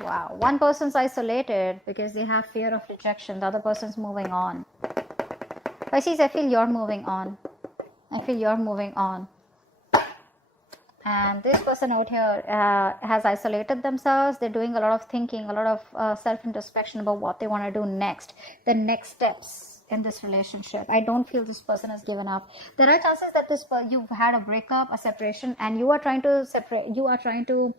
Wow. One person's isolated because they have fear of rejection. The other person's moving on. Pisces, I feel you're moving on. I feel you're moving on. And this person out here has isolated themselves. They're doing a lot of thinking, a lot of self-introspection about what they want to do next. The next steps in this relationship. I don't feel this person has given up. There are chances that you've had a breakup, a separation, and you are trying to separate. You are trying to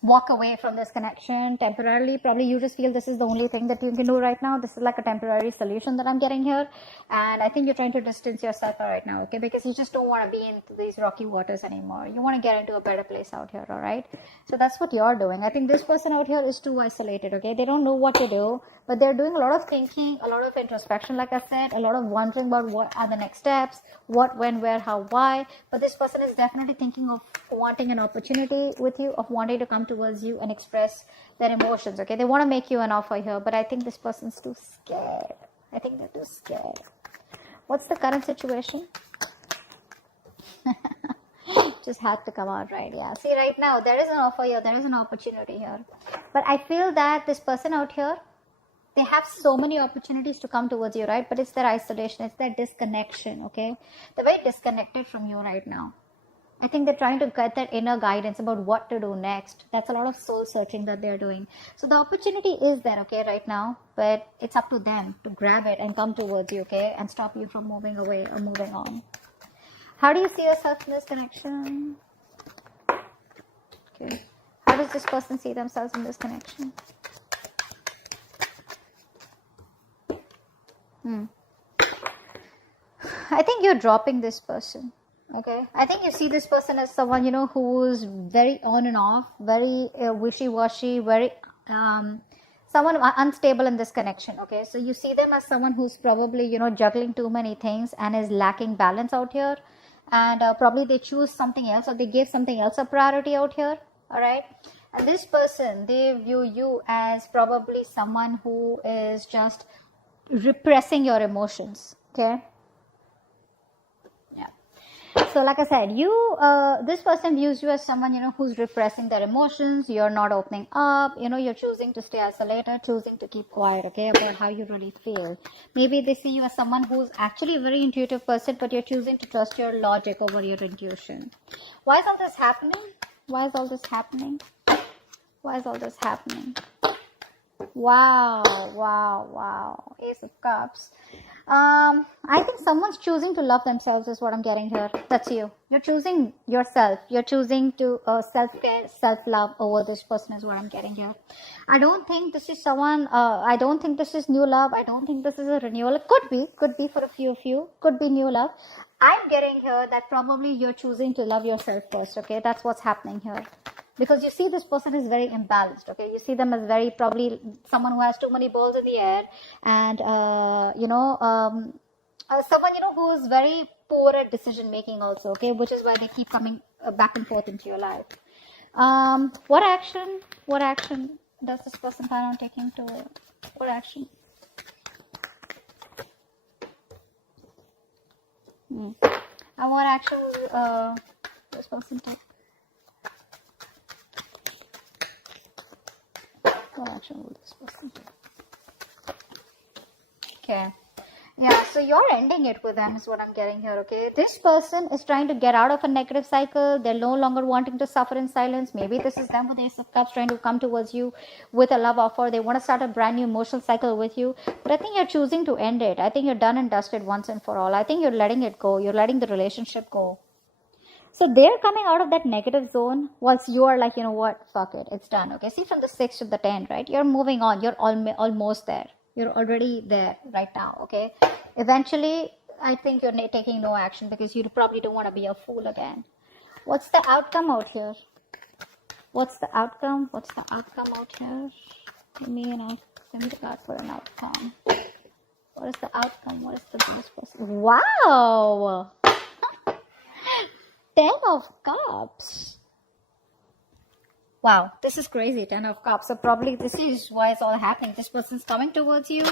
walk away from this connection temporarily. Probably you just feel this is the only thing that you can do right now. This is like a temporary solution that I'm getting here, and I think you're trying to distance yourself right now, okay, because you just don't want to be in these rocky waters anymore. You want to get into a better place out here. All right, so that's what you're doing. I think this person out here is too isolated, okay. They don't know what to do, but they're doing a lot of thinking, a lot of introspection, like I said, a lot of wondering about what are the next steps, what, when, where, how, why. But this person is definitely thinking of wanting an opportunity with you, of wanting to come towards you and express their emotions, okay. They want to make you an offer here, but I think this person's too scared. I think they're too scared. What's the current situation? Just had to come out, right? Yeah, see, right now there is an offer here, there is an opportunity here, but I feel that this person out here, they have so many opportunities to come towards you, right? But it's their isolation, it's their disconnection, okay. They're very disconnected from you right now. I think they're trying to get that inner guidance about what to do next. That's a lot of soul searching that they're doing. So the opportunity is there, okay, right now, but it's up to them to grab it and come towards you, okay, and stop you from moving away or moving on. How do you see yourself in this connection? Okay. How does this person see themselves in this connection? I think you're dropping this person. Okay, I think you see this person as someone, you know, who's very on and off, very wishy-washy, very someone unstable in this connection. Okay, so you see them as someone who's probably, you know, juggling too many things and is lacking balance out here, and probably they choose something else, or they give something else a priority out here. All right, and this person, they view you as probably someone who is just repressing your emotions. Okay. So like I said, this person views you as someone, you know, who's repressing their emotions. You're not opening up, you know, you're choosing to stay isolated, choosing to keep quiet, okay, about how you really feel. Maybe they see you as someone who's actually a very intuitive person, but you're choosing to trust your logic over your intuition. Why is all this happening? Why is all this happening? Why is all this happening? Wow, wow, wow. Ace of Cups. I think someone's choosing to love themselves is what I'm getting here. That's you. You're choosing yourself. You're choosing to self-care, self-love over this person is what I'm getting here. I don't think this is someone, I don't think this is new love. I don't think this is a renewal. It could be for a few of you. Could be new love. I'm getting here that probably you're choosing to love yourself first, okay? That's what's happening here. Because you see this person is very imbalanced, okay? You see them as very probably someone who has too many balls in the air, and, someone, you know, who is very poor at decision making also, okay? Which is why they keep coming back and forth into your life. What action does this person plan on taking to it? What action? And what action will this person take? What action will this person take? Okay. Yeah, so you're ending it with them is what I'm getting here, okay? This person is trying to get out of a negative cycle. They're no longer wanting to suffer in silence. Maybe this is them with Ace of Cups trying to come towards you with a love offer. They want to start a brand new emotional cycle with you. But I think you're choosing to end it. I think you're done and dusted once and for all. I think you're letting it go. You're letting the relationship go. So they're coming out of that negative zone whilst you are like, you know what, fuck it, it's done, okay? See, from the 6 to the 10, right? You're moving on. You're almost there. You're already there right now, okay? Eventually, I think you're taking no action because you probably don't want to be a fool again. What's the outcome out here? What's the outcome? What's the outcome out here? Give me the card for an outcome. What is the outcome? What is the biggest person? Wow! 10 of Cups. Wow, this is crazy, 10 of Cups. So probably this is why it's all happening. This person's coming towards you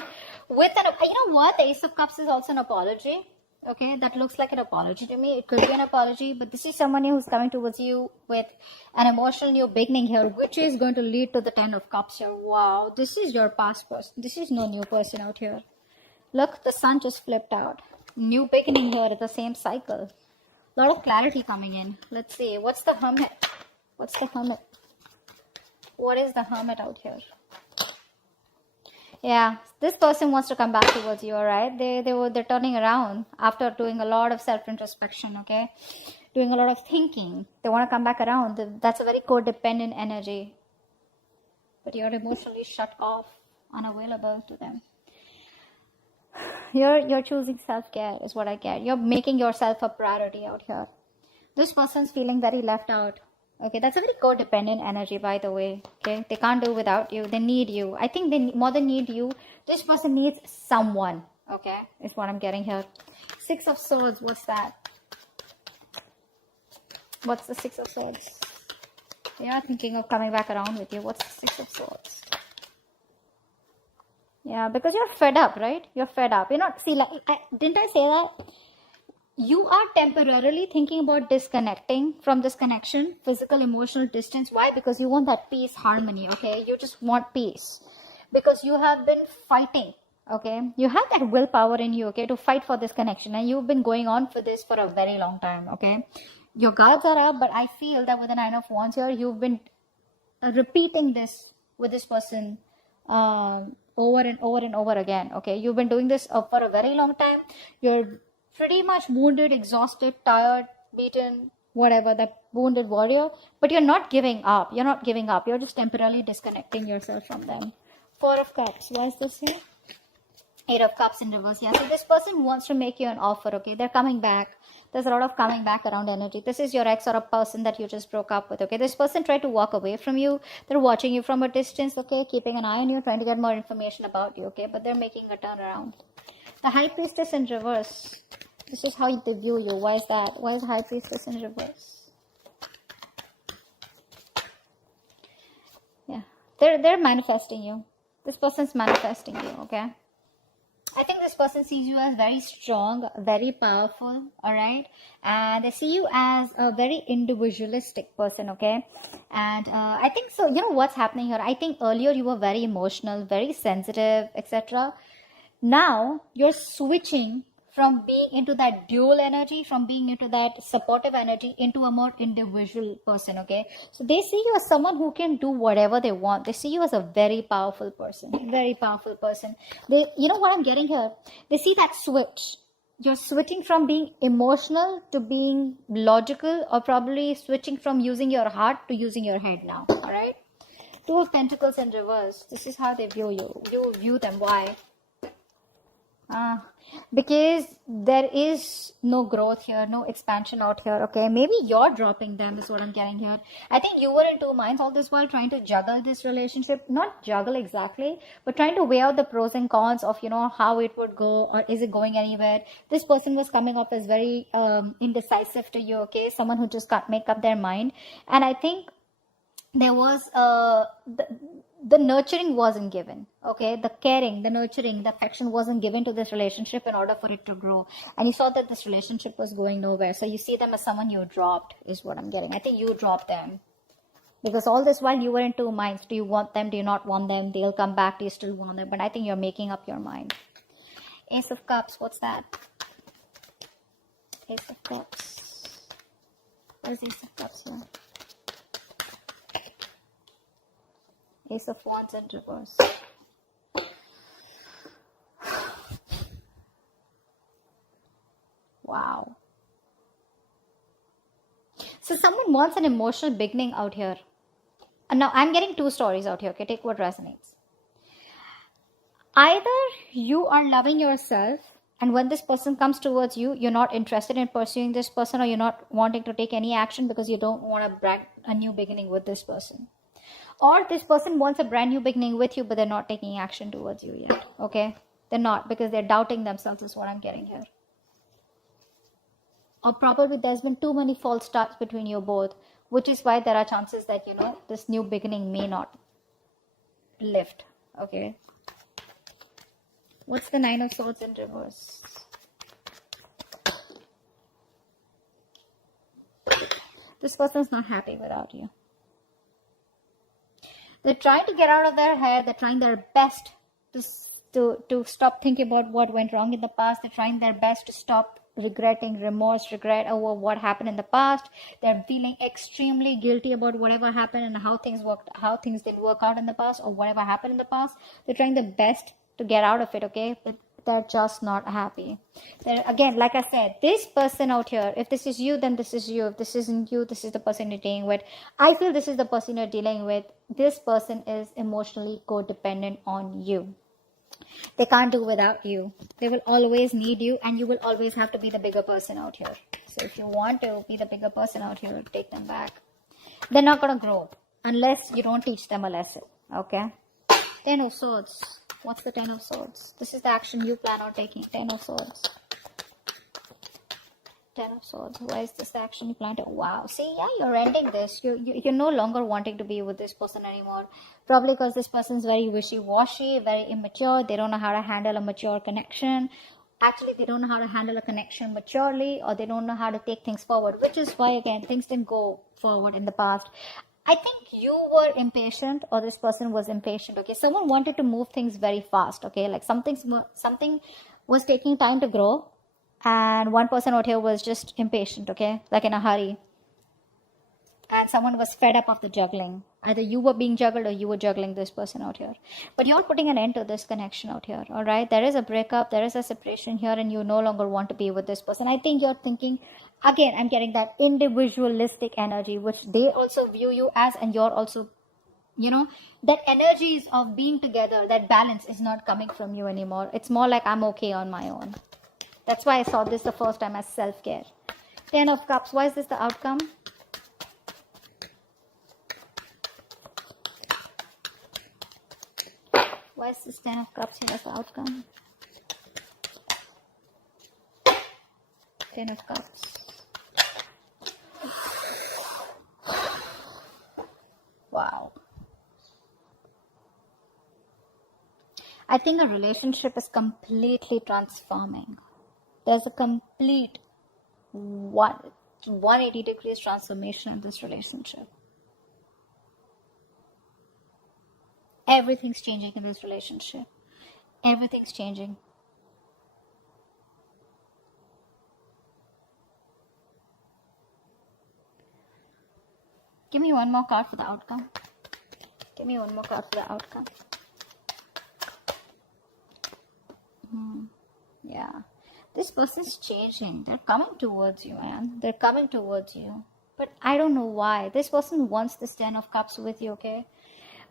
with you know what? The Ace of Cups is also an apology. Okay, that looks like an apology to me. It could be an apology, but this is someone who's coming towards you with an emotional new beginning here, which is going to lead to the 10 of Cups here. Wow, this is your past person. This is no new person out here. Look, the sun just flipped out. New beginning here at the same cycle. A lot of clarity coming in. Let's see. What's the Hermit? What's the Hermit? What is the Hermit out here? Yeah, this person wants to come back towards you, all right? They're turning around after doing a lot of self-introspection, okay? Doing a lot of thinking. They want to come back around. That's a very codependent energy. But you're emotionally shut off, unavailable to them. You're choosing self-care is what I get. You're making yourself a priority out here. This person's feeling very left out. Okay, that's a very codependent energy, by the way. Okay, they can't do without you. They need you. I think they more than need you. This person needs someone. Okay, is what I'm getting here. 6 of Swords. What's that? What's the 6 of Swords? They are thinking of coming back around with you. What's the 6 of Swords? Yeah, because you're fed up, right? You're fed up. You're not. See, like, didn't I say that? You are temporarily thinking about disconnecting from this connection, physical, emotional distance. Why? Because you want that peace, harmony, okay? You just want peace. Because you have been fighting, okay? You have that willpower in you, okay, to fight for this connection. And you've been going on for this for a very long time, okay? Your guards are up, but I feel that with the 9 of Wands here, you've been repeating this with this person over and over and over again, okay? You've been doing this for a very long time. You're pretty much wounded, exhausted, tired, beaten, whatever, that wounded warrior. But you're not giving up. You're not giving up. You're just temporarily disconnecting yourself from them. 4 of Cups. Why is this here? 8 of Cups in reverse. Yeah, so this person wants to make you an offer, okay? They're coming back. There's a lot of coming back around energy. This is your ex or a person that you just broke up with, okay? This person tried to walk away from you. They're watching you from a distance, okay? Keeping an eye on you, trying to get more information about you, okay? But they're making a turnaround. The High Priestess in reverse. This is how they view you. Why is that? Why is the High Priestess in reverse? Yeah. They're manifesting you. This person's manifesting you, okay? I think this person sees you as very strong, very powerful, alright? And they see you as a very individualistic person, okay? And I think so, you know what's happening here? I think earlier you were very emotional, very sensitive, etc. Now you're switching from being into that dual energy, from being into that supportive energy, into a more individual person, okay? So they see you as someone who can do whatever they want. They see you as a very powerful person, very powerful person. They, you know what I'm getting here? They see that switch. You're switching from being emotional to being logical, or probably switching from using your heart to using your head now, all right? 2 of Pentacles in reverse. This is how they view you. You view them. Why? Because there is no growth here, no expansion out here, okay? Maybe you're dropping them is what I'm getting here. I think you were in 2 minds all this while trying to juggle this relationship. Not juggle exactly, but trying to weigh out the pros and cons of, you know, how it would go, or is it going anywhere. This person was coming up as very indecisive to you, okay? Someone who just can't make up their mind. And I think there was the nurturing wasn't given, okay? The caring, the nurturing, the affection wasn't given to this relationship in order for it to grow. And you saw that this relationship was going nowhere. So you see them as someone you dropped is what I'm getting. I think you dropped them. Because all this while you were in 2 minds. Do you want them? Do you not want them? They'll come back. Do you still want them? But I think you're making up your mind. Ace of Cups. What's that? Ace of Cups. Where's Ace of Cups here? Ace of Wands in reverse. Wow. So someone wants an emotional beginning out here. And now I'm getting 2 stories out here. Okay, take what resonates. Either you are loving yourself, and when this person comes towards you, you're not interested in pursuing this person, or you're not wanting to take any action because you don't want to brag a new beginning with this person. Or this person wants a brand new beginning with you, but they're not taking action towards you yet. Okay? They're not, because they're doubting themselves is what I'm getting here. Or probably there's been too many false starts between you both, which is why there are chances that, you know, this new beginning may not lift. Okay? What's the 9 of Swords in reverse? This person's not happy without you. They're trying to get out of their head. They're trying their best to stop thinking about what went wrong in the past. They're trying their best to stop regretting, regret over what happened in the past. They're feeling extremely guilty about whatever happened and how things didn't work out in the past, or whatever happened in the past. They're trying their best to get out of it, okay? But they're just not happy. Again, like I said, this person out here, if this is you, then this is you. If this isn't you, this is the person you're dealing with. I feel this is the person you're dealing with. This person is emotionally codependent on you. They can't do without you. They will always need you, and you will always have to be the bigger person out here. So if you want to be the bigger person out here, take them back. They're not going to grow unless you don't teach them a lesson, okay? 10 of Swords. What's the 10 of Swords? This is the action you plan on taking. 10 of Swords. 10 of Swords. Why is this the action you plan to? Wow. See, yeah, you're ending this. You're no longer wanting to be with this person anymore. Probably because this person's very wishy-washy, very immature. They don't know how to handle a mature connection. Actually, they don't know how to handle a connection maturely, or they don't know how to take things forward, which is why, again, things didn't go forward in the past. I think you were impatient, or this person was impatient, okay? Someone wanted to move things very fast, okay? Like something was taking time to grow, and one person out here was just impatient, okay? Like in a hurry. And someone was fed up of the juggling. Either you were being juggled or you were juggling this person out here. But you're putting an end to this connection out here, all right? There is a breakup, there is a separation here, and you no longer want to be with this person. I think you're thinking, again, I'm getting that individualistic energy, which they also view you as, and you're also, you know, that energies of being together, that balance is not coming from you anymore. It's more like I'm okay on my own. That's why I saw this the first time as self-care. 10 of Cups. Why is this the outcome? Why is this 10 of Cups here as the outcome? 10 of Cups. Wow. I think a relationship is completely transforming. There's a complete 180 degrees transformation in this relationship. Everything's changing in this relationship. Everything's changing. Give me one more card for the outcome. Give me one more card for the outcome. Yeah. This person's changing. They're coming towards you, man. They're coming towards you. But I don't know why. This person wants this 10 of Cups with you, okay?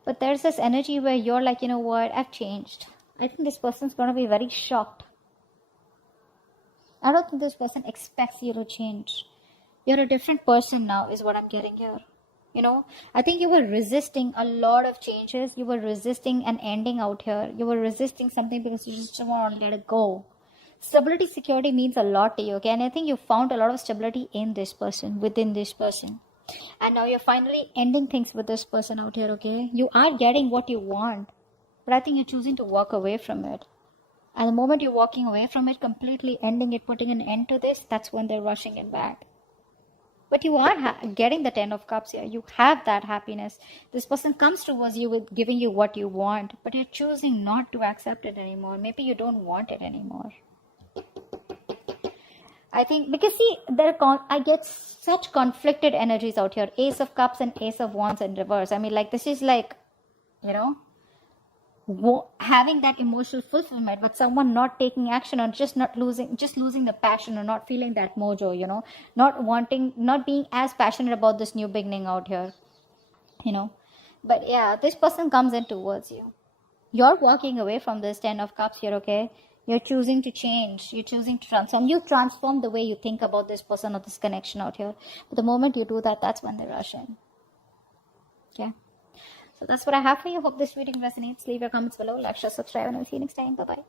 But there's this energy where you're like, you know what? I've changed. I think this person's going to be very shocked. I don't think this person expects you to change. You're a different person now is what I'm getting here. You know, I think you were resisting a lot of changes. You were resisting an ending out here. You were resisting something because you just don't want to let it go. Stability, security means a lot to you, okay? And I think you found a lot of stability in this person, within this person. And now you're finally ending things with this person out here, okay? You are getting what you want, but I think you're choosing to walk away from it. And the moment you're walking away from it, completely ending it, putting an end to this, that's when they're rushing it back. But you are getting the 10 of Cups here. You have that happiness. This person comes towards you with giving you what you want, but you're choosing not to accept it anymore. Maybe you don't want it anymore. I think, because see, I get such conflicted energies out here. Ace of Cups and Ace of Wands in reverse. I mean, like, this is like, you know, having that emotional fulfillment, but someone not taking action, or just losing the passion, or not feeling that mojo, you know, not being as passionate about this new beginning out here, you know. But yeah, this person comes in towards you. You're walking away from this 10 of Cups here, okay? You're choosing to change. You're choosing to transform. You transform the way you think about this person or this connection out here. But the moment you do that, that's when they rush in. Okay? So that's what I have for you. Hope this reading resonates. Leave your comments below. Like, share, subscribe, and I'll see you next time. Bye-bye.